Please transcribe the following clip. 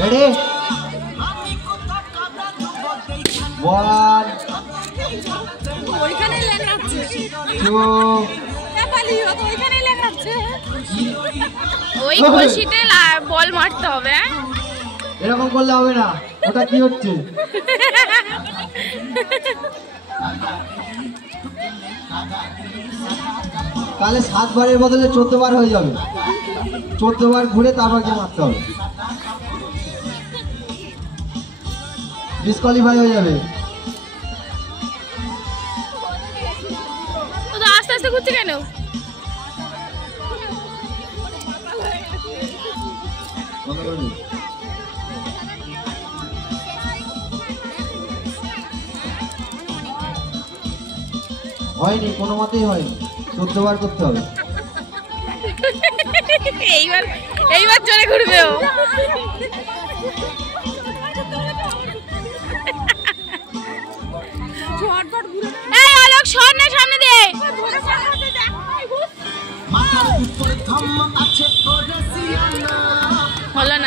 Ready 1 ওইখানেই লেখাচ্ছে 2 নেপালি তো ওইখানেই লেখাচ্ছে ওই কলসিতে বল মারতে হবে। এরকম করলে হবে না। ওটা কি হচ্ছে? তাহলে 7 বারের বদলে 14 বার হয়ে যাবে। 14 বার ঘুরে তারপর গিয়ে মারতে হবে। ডিসকোয়ালিফাই হয়ে যাবে। তো আস্তে আস্তে ঘুরছে কেন? হয়নি, কোনো মতেই হয়নি। 14 বার করতে হবে। এইবার জোরে ঘুরবে ও। এই আলোক সর না সামনে দিয়ে। হলো না।